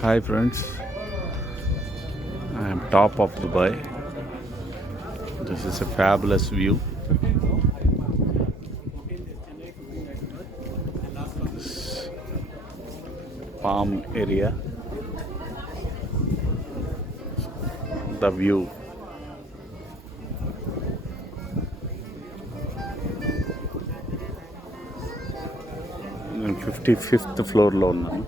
Hi friends, I am top of Dubai. This is a fabulous view. This palm area, the view. నేను 55th ఫ్లోర్లో ఉన్నాను.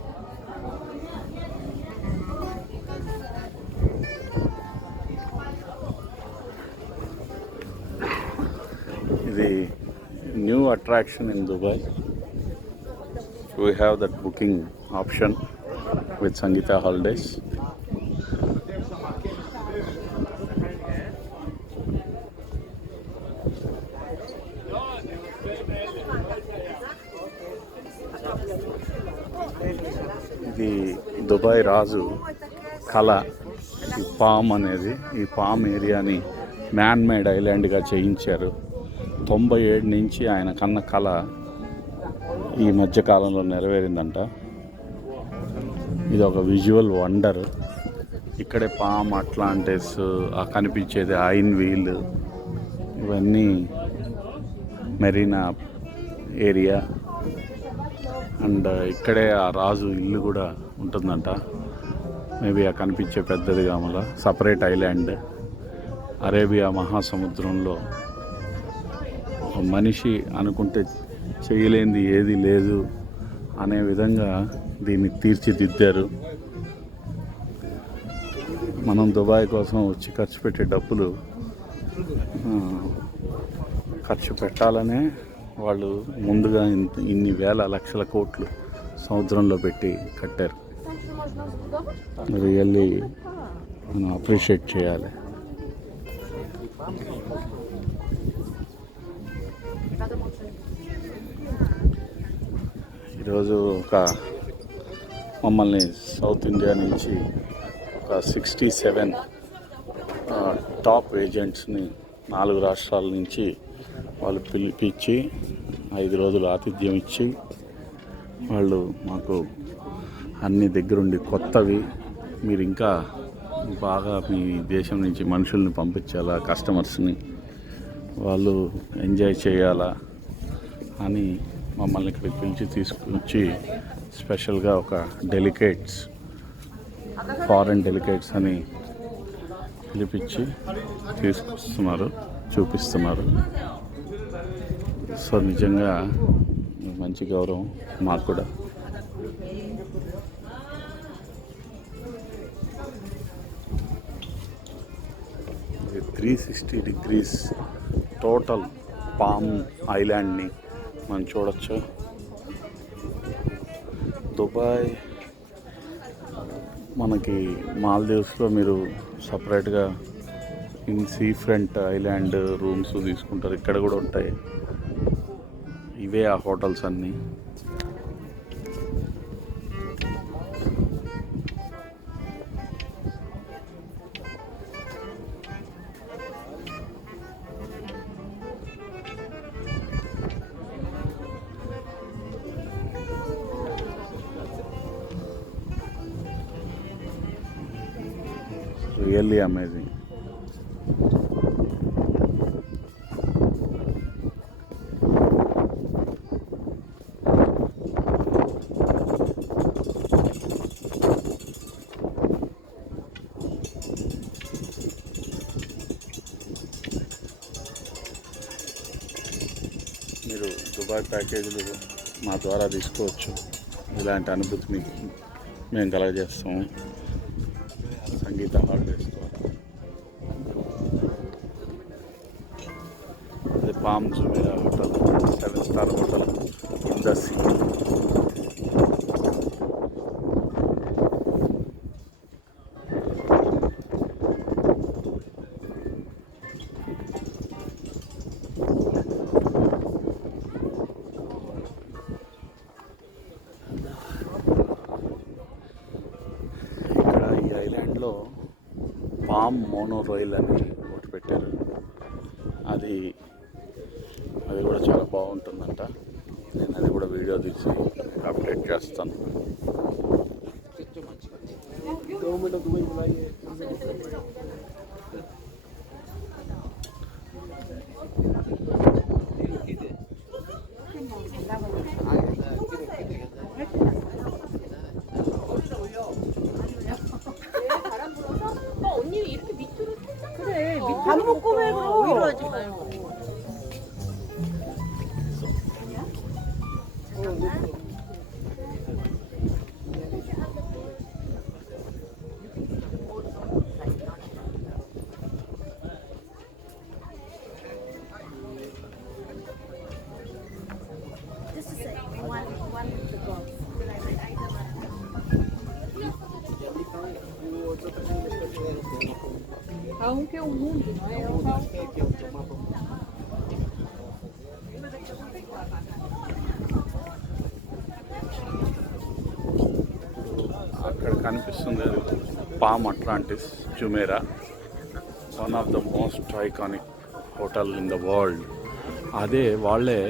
ఇది new attraction in Dubai. We have that booking option with Sangeeta Holidays. ఇది దుబాయ్ రాజు కళ. ఈ పామ్ అనేది, ఈ పామ్ ఏరియాని మ్యాన్ మేడ్ ఐలాండ్గా చేయించారు. 97 నుంచి ఆయన కన్న కళ ఈ మధ్యకాలంలో నెరవేరిందంట. ఇది ఒక విజువల్ వండర్. ఇక్కడే పామ్, అట్లాంటిస్, ఆ కనిపించేది ఐన్ వీల్, ఇవన్నీ మెరీనా ఏరియా. అండ్ ఇక్కడే ఆ రాజు ఇల్లు కూడా ఉంటుందంట. మేబీ ఆ కనిపించే పెద్దది కామల సపరేట్ ఐలాండ్. అరేబియా మహాసముద్రంలో ఒక మనిషి అనుకుంటే చేయలేనిది ఏది లేదు అనే విధంగా దీన్ని తీర్చిదిద్దారు. మనం దుబాయ్ కోసం వచ్చి ఖర్చు పెట్టే డబ్బులు ఖర్చు పెట్టాలనే వాళ్ళు ముందుగా ఇన్ని వేల లక్షల కోట్లు సముద్రంలో పెట్టి కట్టారు. రియల్లీ మనం అప్రిషియేట్ చేయాలి. ఈరోజు మమ్మల్ని సౌత్ ఇండియా నుంచి ఒక 67 టాప్ ఏజెంట్స్ని 4 రాష్ట్రాల నుంచి వాళ్ళు పిలిపించి 5 రోజులు ఆతిథ్యం ఇచ్చి, వాళ్ళు మాకు అన్ని దగ్గరుండి కొత్తవి, మీరు ఇంకా బాగా మీ దేశం నుంచి మనుషుల్ని పంపించాలా, కస్టమర్స్ని వాళ్ళు ఎంజాయ్ చేయాలా అని మమ్మల్ని ఇక్కడికి పిలిచి తీసుకొచ్చి స్పెషల్గా ఒక డెలికేట్స్, ఫారెన్ డెలికేట్స్ అని పిలిపించి తీసుకొస్తున్నారు, చూపిస్తున్నారు. సో నిజంగా మంచి గౌరవం మాకు కూడా. ఇది 360 degrees టోటల్ పామ్ ఐలాండ్ని మనం చూడొచ్చు. దుబాయ్ మనకి మాల్దీవ్స్లో మీరు సపరేట్గా in see front island rooms తీసుకుంటారు, ఇక్కడ కూడా ఉంటాయి. ఇవే ఆ హోటల్స్ అన్నీ. Really amazing. మీరు దుబాయ్ ప్యాకేజీలు మా ద్వారా తీసుకోవచ్చు. ఇలాంటి అనుభూతి మీకు మేము కలగజేస్తాము సంగీత హాలిడేస్ ద్వారా. అది palm Jumeirah hotel, 7 star hotel in the sea. ఐలాండ్లో పామ్ మోనోరైల్ అని ఒకటి పెట్టారు. అది కూడా చాలా బాగుంటుందంట. నేను అది కూడా వీడియో తీసి అప్డేట్ చేస్తాను. 밥 먹고 왜 그럼? 위로 하지 말고. Aunque un mundo, não é? అక్కడ కనిపిస్తుంది palm Atlantis Jumeirah, one of the most iconic hotel in the world. అదే వాళ్ళే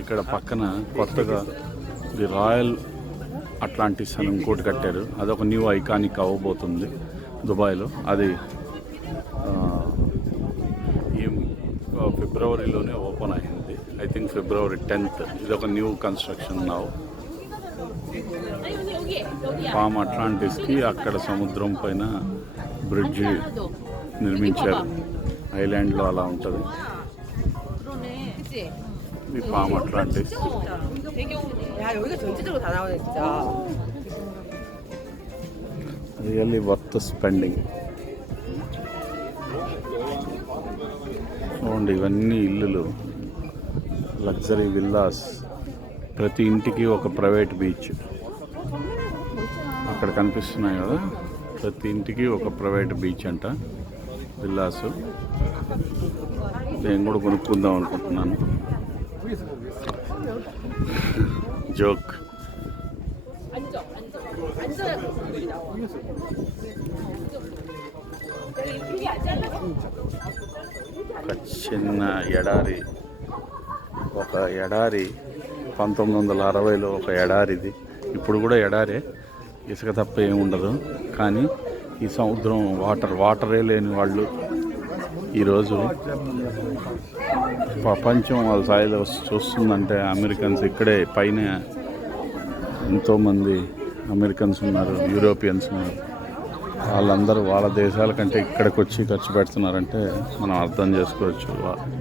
ఇక్కడ పక్కన కొత్తగా ది రాయల్ అట్లాంటిస్ అని ఇంకోటి కట్టారు. అదొక న్యూ ఐకానిక్ అవ్వబోతుంది దుబాయ్లో. అది ఈ ఫిబ్రవరిలోనే ఓపెన్ అయింది. I think February 10th. ఇది ఒక న్యూ కన్స్ట్రక్షన్ నావు. పామ్ అట్లాంటిస్కి అక్కడ సముద్రం పైన బ్రిడ్జి నిర్మించారు. ఐలాండ్లో అలా ఉంటుంది. ఇది palm Atlantis. 야, 여기가 전체적으로 다 나오네, 진짜. Really worth spending. చూడండి, ఇవన్నీ ఇల్లులు, లగ్జరీ విల్లాస్. ప్రతి ఇంటికి ఒక ప్రైవేట్ బీచ్ అక్కడ కనిపిస్తున్నాయి కదా. ప్రతి ఇంటికి ఒక ప్రైవేట్ బీచ్ అంట, విల్లాస్. నేను కూడా కొనుక్కుందాం అనుకుంటున్నాను. జోక్. ఒక చిన్న ఎడారి, ఒక ఎడారి 1960లో ఒక ఎడారిది. ఇప్పుడు కూడా ఎడారే, ఇసుక తప్ప ఏముండదు. కానీ ఈ సముద్రం వాటరే లేని వాళ్ళు ఈరోజు ప్రపంచం వాళ్ళ స్థాయిలో చూస్తుందంటే అమెరికన్స్. ఇక్కడే పైన ఎంతోమంది అమెరికన్స్ ఉన్నారు, యూరోపియన్స్ ఉన్నారు. వాళ్ళందరూ వాళ్ళ దేశాల కంటే ఇక్కడికి వచ్చి ఖర్చు పెడుతున్నారంటే మనం అర్థం చేసుకోవచ్చు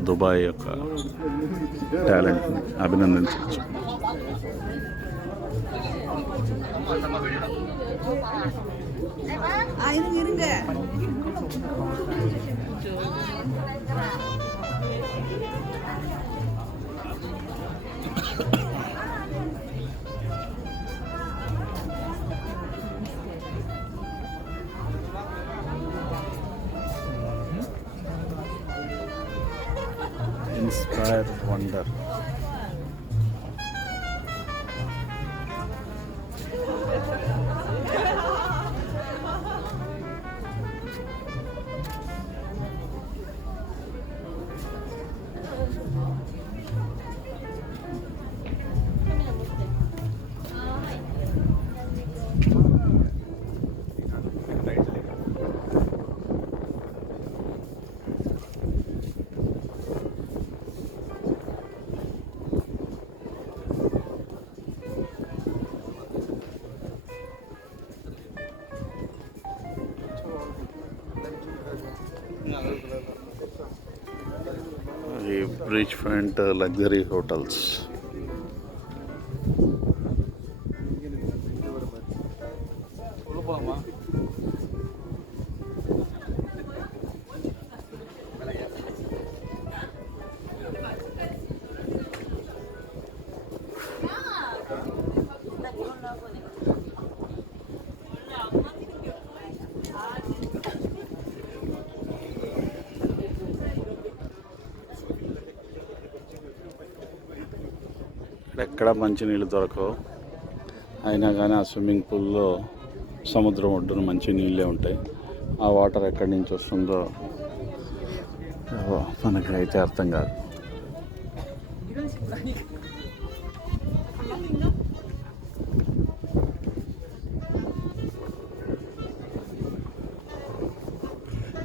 దుబాయ్ యొక్క టాలెంట్ని అభినందించవచ్చు. Inspire wonder. Beach front luxury hotels. ఎక్కడ మంచినీళ్ళు దొరకవు, అయినా కానీ ఆ స్విమ్మింగ్ పూల్లో సముద్రం ఒడ్డున మంచి నీళ్ళే ఉంటాయి. ఆ వాటర్ ఎక్కడి నుంచి వస్తుందో మనకైతే అర్థం కాదు.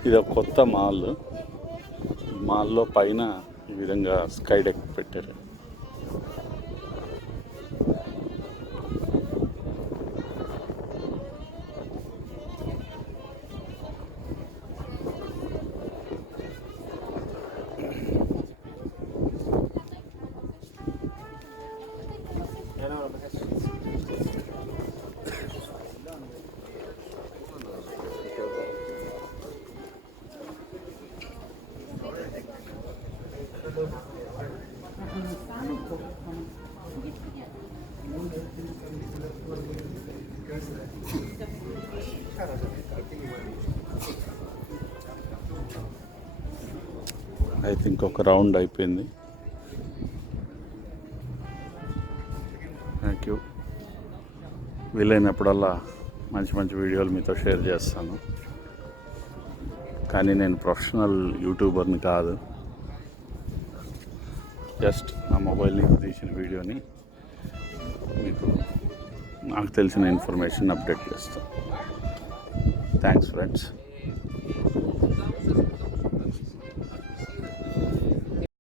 ఇది ఒక కొత్త మాల్లో పైన ఈ విధంగా స్కై డెక్ పెట్టారు. ఐ థింక్ ఒక రౌండ్ అయిపోయింది. Thank you. వీలైనప్పుడల్లా మంచి మంచి వీడియోలు మీతో షేర్ చేస్తాను. కానీ నేను ప్రొఫెషనల్ యూట్యూబర్ని కాదు. జస్ట్ నా మొబైల్ నుంచి తీసిన వీడియోని మీకు నాకు తెలిసిన ఇన్ఫర్మేషన్ అప్డేట్ చేస్తాను. Thanks friends.